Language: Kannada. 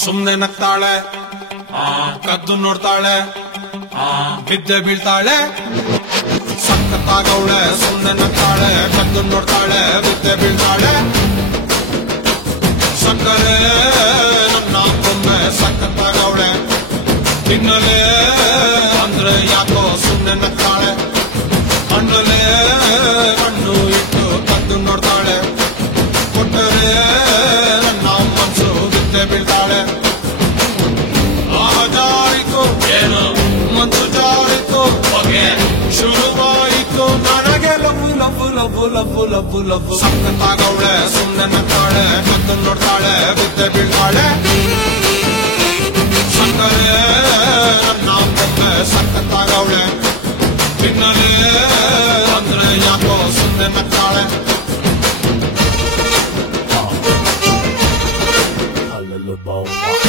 ಸುಮ್ನೆ ನಗ್ತಾಳೆ ಕದ್ದು ನೋಡ್ತಾಳೆ ಬಿದ್ದೆ ಬೀಳ್ತಾಳೆ ಸಕ್ಕತ್ತಾಗವಳೆ ಸುಮ್ನೆ ನಗ್ತಾಳೆ ಕದ್ದು ನೋಡ್ತಾಳೆ ಬಿದ್ದೆ ಬೀಳ್ತಾಳೆ ಸಕ್ಕರೆ ನನ್ನ ಕೊಮ್ಮೆ ಸಕ್ಕತ್ತಾಗವಳೆ ತಿನ್ನಲೆ ಅಂದ್ರೆ ಯಾಕೋ ಸುಮ್ನೆ ನಗ್ತಾಳೆ ಹಣ್ಣಲೆ ಹಣ್ಣು ಇಟ್ಟು ಕದ್ದು ನೋಡ್ತಾಳೆ ಕೊಟ್ಟರೆ ನನ್ನ ಮನಸ್ಸು ಬಿದ್ದೆ ಬೀಳ್ತಾಳೆ ಜಾರಿತು ಏನು ಮನಸ್ಸು ಜಾರಿತು ಹೊಗೆ ಶುರುವಾಯಿತು ನನಗೆ ಲಬ್ಬು ಲಬ್ಬು ಲಬ್ಬು ಲಬ್ಬು ಲಬ್ಬು ಲಬ್ಬು ಸಕ್ಕತ್ತಾಗವಳೆ ಸುಮ್ನೆ ನಗ್ತಾಳೆ ಕದ್ದು ನೋಡ್ತಾಳೆ ಬಿದ್ದೆ ಬೀಳ್ತಾಳೆ ಸಕ್ಕರೆ ನನ್ನ ಕೊಮ್ಮೆ ಸಕ್ಕತ್ತಾಗವಳೆ ತಿನ್ನಲೆ ಅಂದ್ರೆ ಯಾಕೋ ಸುಮ್ನೆ ನಗ್ತಾಳೆ A little boy.